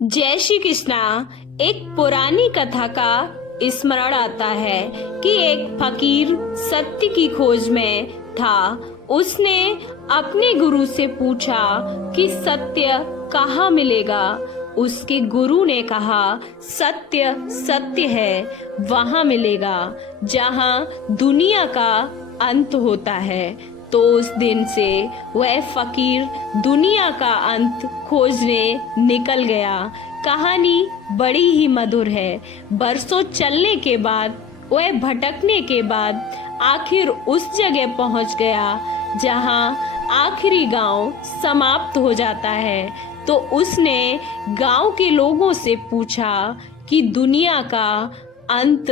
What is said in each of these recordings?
जय श्री कृष्णा। एक पुरानी कथा का स्मरण आता है कि एक फकीर सत्य की खोज में था। उसने अपने गुरु से पूछा कि सत्य कहाँ मिलेगा। उसके गुरु ने कहा, सत्य सत्य है, वहाँ मिलेगा जहाँ दुनिया का अंत होता है। तो उस दिन से वह फकीर दुनिया का अंत खोजने निकल गया। कहानी बड़ी ही मधुर है। बरसों चलने के बाद, वह भटकने के बाद आखिर उस जगह पहुंच गया जहां आखिरी गांव समाप्त हो जाता है। तो उसने गांव के लोगों से पूछा कि दुनिया का अंत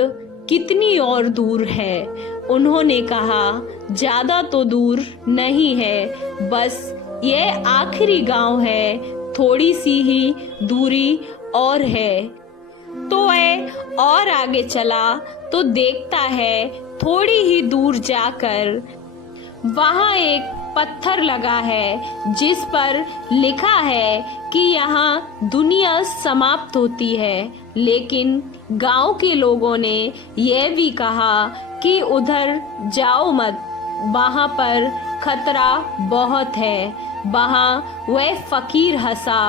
कितनी और दूर है। उन्होंने कहा, ज्यादा तो दूर नहीं है, बस ये आखिरी गांव है, थोड़ी सी ही दूरी और है। तो वह और आगे चला तो देखता है थोड़ी ही दूर जाकर वहां एक पत्थर लगा है जिस पर लिखा है कि यहाँ दुनिया समाप्त होती है। लेकिन गांव के लोगों ने यह भी कहा कि उधर जाओ मत, वहां पर खतरा बहुत है। वहां वह फकीर हंसा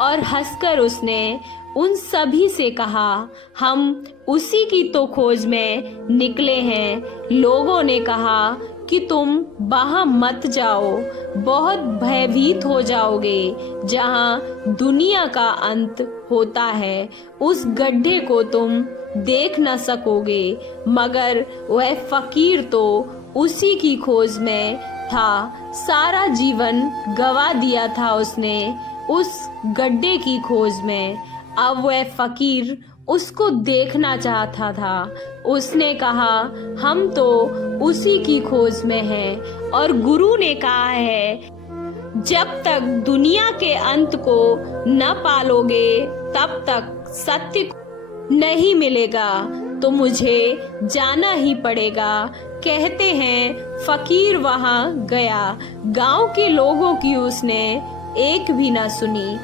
और हंसकर उसने उन सभी से कहा, हम उसी की तो खोज में निकले हैं। लोगों ने कहा कि तुम वहां मत जाओ, बहुत भयभीत हो जाओगे। जहां दुनिया का अंत होता है उस गड्ढे को तुम देख न सकोगे। मगर वह फकीर तो उसी की खोज में था। सारा जीवन गवा दिया था उसने उस गड्ढे की खोज में। अब वह फकीर उसको देखना चाहता था। उसने कहा, हम तो उसी की खोज में हैं। और गुरु ने कहा है, जब तक दुनिया के अंत को न पालोगे तब तक सत्य नहीं मिलेगा। तो मुझे जाना ही पड़ेगा। कहते हैं फकीर वहां गया। गांव के लोगों की उसने एक भी न सुनी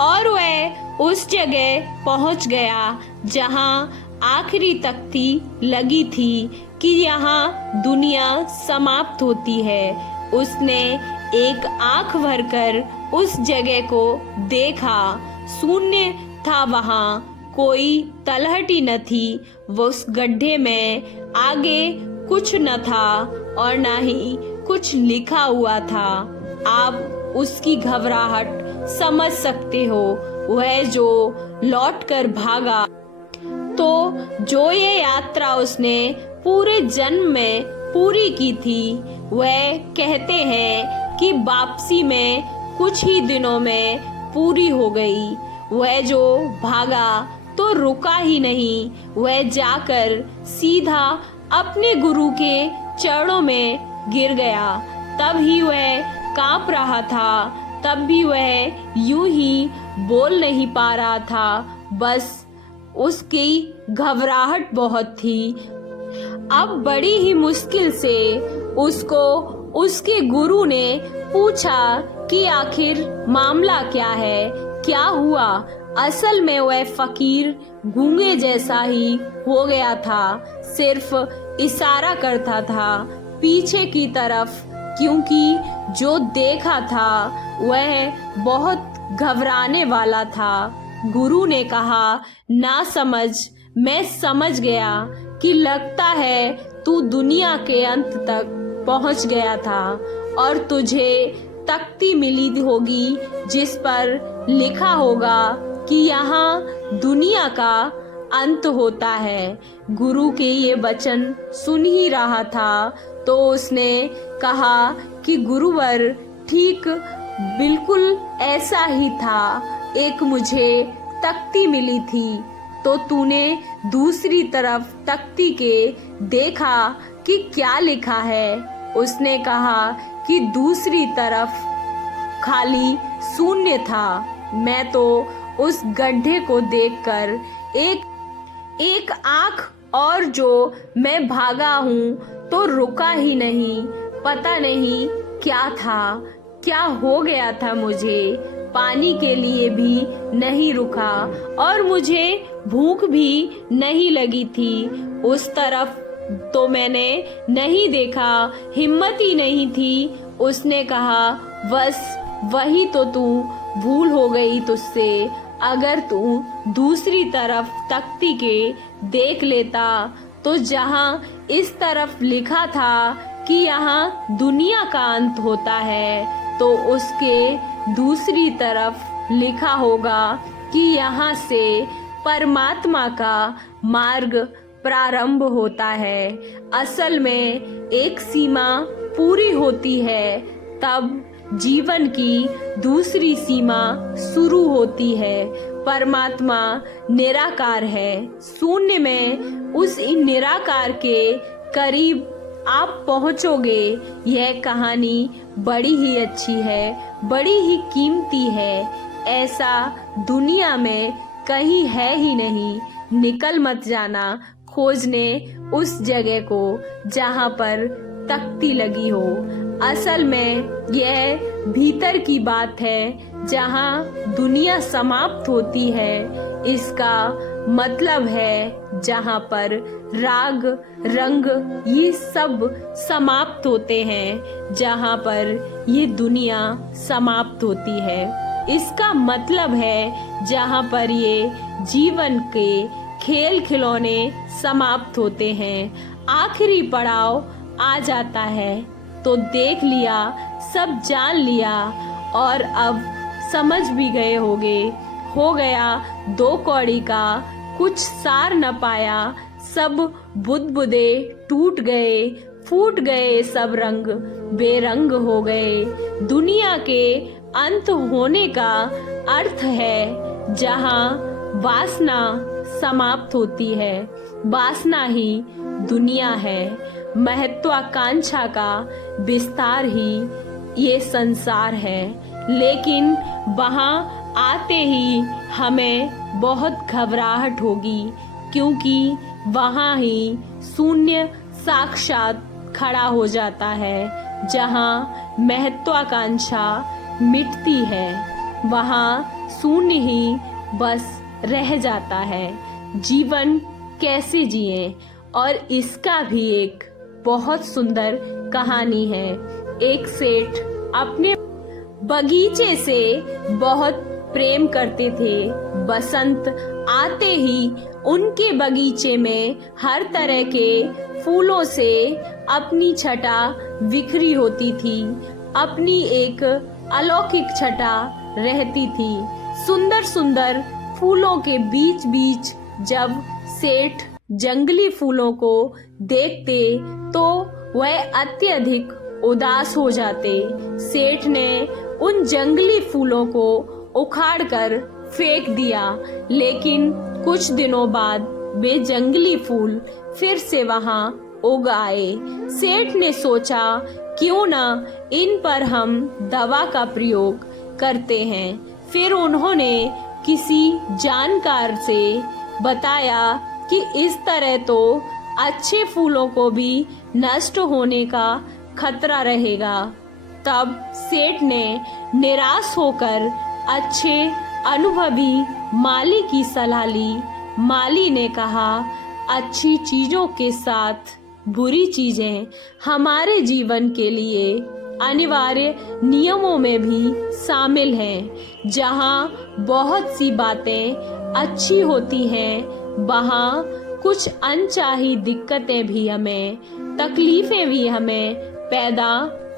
और वह उस जगह पहुंच गया जहां आखिरी तख्ती लगी थी कि यहाँ दुनिया समाप्त होती है। उसने एक आंख भरकर उस जगह को देखा। शून्य था, वहां कोई तलहटी न थी। वो उस गड्ढे में आगे कुछ न था और न ही कुछ लिखा हुआ था। आप उसकी घबराहट समझ सकते हो। वह जो लौटकर भागा, तो जो ये यात्रा उसने पूरे जन्म में पूरी की थी, वह कहते हैं कि वापसी में कुछ ही दिनों में पूरी हो गई। वह जो भागा तो रुका ही नहीं। वह जाकर सीधा अपने गुरु के चरणों में गिर गया। तब ही वह कांप रहा था, तब भी वह यूं ही बोल नहीं पा रहा था। बस उसकी घबराहट बहुत थी। अब बड़ी ही मुश्किल से उसको उसके गुरु ने पूछा कि आखिर मामला क्या है, क्या हुआ। असल में वह फकीर गूंगे जैसा ही हो गया था, सिर्फ इशारा करता था पीछे की तरफ, क्योंकि जो देखा था वह बहुत घबराने वाला था। गुरु ने कहा, ना समझ, मैं समझ गया कि लगता है तू दुनिया के अंत तक पहुंच गया था और तुझे तख्ती मिली होगी जिस पर लिखा होगा कि यहाँ दुनिया का अंत होता है। गुरु के ये वचन सुन ही रहा था तो उसने कहा कि गुरुवर, ठीक बिल्कुल ऐसा ही था। एक मुझे तख्ती मिली थी तो तूने दूसरी तरफ तख्ती के देखा कि क्या लिखा है। उसने कहा कि दूसरी तरफ खाली शून्य था। मैं तो उस गड्ढे को देखकर एक आंख और जो मैं भागा हूँ तो रुका ही नहीं। पता नहीं क्या था, क्या हो गया था मुझे। पानी के लिए भी नहीं रुका और मुझे भूख भी नहीं लगी थी। उस तरफ तो मैंने नहीं देखा, हिम्मत ही नहीं थी। उसने कहा, बस वही तो तू भूल हो गई तुझसे। अगर तू दूसरी तरफ तख्ती के देख लेता तो जहाँ इस तरफ लिखा था कि यहाँ दुनिया का अंत होता है, तो उसके दूसरी तरफ लिखा होगा कि यहाँ से परमात्मा का मार्ग प्रारंभ होता है। असल में एक सीमा पूरी होती है, तब जीवन की दूसरी सीमा शुरू होती है। परमात्मा निराकार है। शून्य में उस निराकार के करीब आप पहुंचोगे। यह कहानी बड़ी ही अच्छी है, बड़ी ही कीमती है। ऐसा दुनिया में कहीं है ही नहीं। निकल मत जाना खोजने उस जगह को जहाँ पर तख्ती लगी हो। असल में यह भीतर की बात है, जहाँ दुनिया समाप्त होती है। इसका मतलब है जहाँ पर राग रंग ये सब समाप्त होते हैं, जहाँ पर ये दुनिया समाप्त होती है। इसका मतलब है जहाँ पर ये जीवन के खेल खिलौने समाप्त होते हैं। आखिरी पड़ाव आ जाता है तो देख लिया, सब जान लिया और अब समझ भी गए होगे। हो गया दो कौड़ी का कुछ सार न पाया, सब बुदबुदे टूट गए, फूट गए सब रंग, बेरंग हो गए। दुनिया के अंत होने का अर्थ है जहाँ वासना समाप्त होती है। वासना ही दुनिया है। महत्वाकांक्षा का विस्तार ही ये संसार है। लेकिन वहाँ आते ही हमें बहुत घबराहट होगी, क्योंकि वहाँ ही शून्य साक्षात खड़ा हो जाता है। जहाँ महत्वाकांक्षा मिटती है, वहाँ शून्य ही बस रह जाता है। जीवन कैसे जिए, और इसका भी एक बहुत सुंदर कहानी है। एक सेठ अपने बगीचे से बहुत प्रेम करते थे। बसंत आते ही उनके बगीचे में हर तरह के फूलों से अपनी छटा बिखरी होती थी। अपनी एक अलौकिक छटा रहती थी। सुंदर सुंदर फूलों के बीच बीच जब सेठ जंगली फूलों को देखते तो वह अत्यधिक उदास हो जाते। सेठ ने उन जंगली फूलों को उखाड़कर फेंक दिया, लेकिन कुछ दिनों बाद वे जंगली फूल फिर से वहां उग आए। सेठ ने सोचा, क्यों ना इन पर हम दवा का प्रयोग करते हैं। फिर उन्होंने किसी जानकार से बताया कि इस तरह तो अच्छे फूलों को भी नष्ट होने का खतरा रहेगा। तब सेठ ने निराश होकर अच्छे अनुभवी माली की सलाह ली। माली ने कहा, अच्छी चीजों के साथ बुरी चीजें हमारे जीवन के लिए अनिवार्य नियमों में भी शामिल हैं। जहाँ बहुत सी बातें अच्छी होती हैं, वहाँ कुछ अनचाही दिक्कतें भी हमें, तकलीफें भी हमें पैदा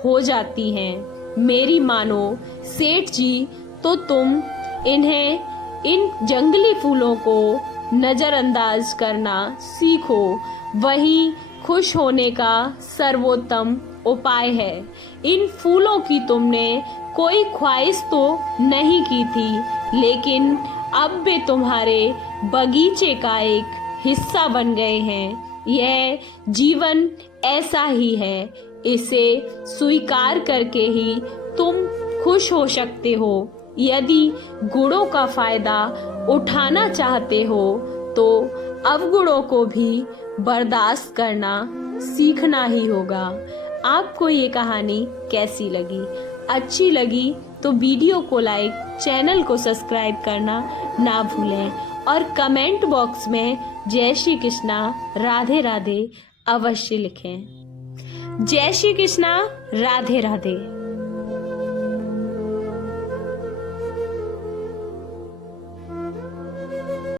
हो जाती हैं। मेरी मानो सेठ जी, तो तुम इन जंगली फूलों को नजरअंदाज करना सीखो। वही खुश होने का सर्वोत्तम उपाय है। इन फूलों की तुमने कोई ख्वाहिश तो नहीं की थी, लेकिन अब वे तुम्हारे बगीचे का एक हिस्सा बन गए हैं। यह जीवन ऐसा ही है। इसे स्वीकार करके ही तुम खुश हो सकते हो। यदि गुणों का फायदा उठाना चाहते हो तो अवगुणों को भी बर्दाश्त करना सीखना ही होगा। आपको ये कहानी कैसी लगी? अच्छी लगी तो वीडियो को लाइक, चैनल को सब्सक्राइब करना ना भूलें और कमेंट बॉक्स में जय श्री कृष्णा, राधे राधे अवश्य लिखें। जय श्री कृष्णा, राधे राधे।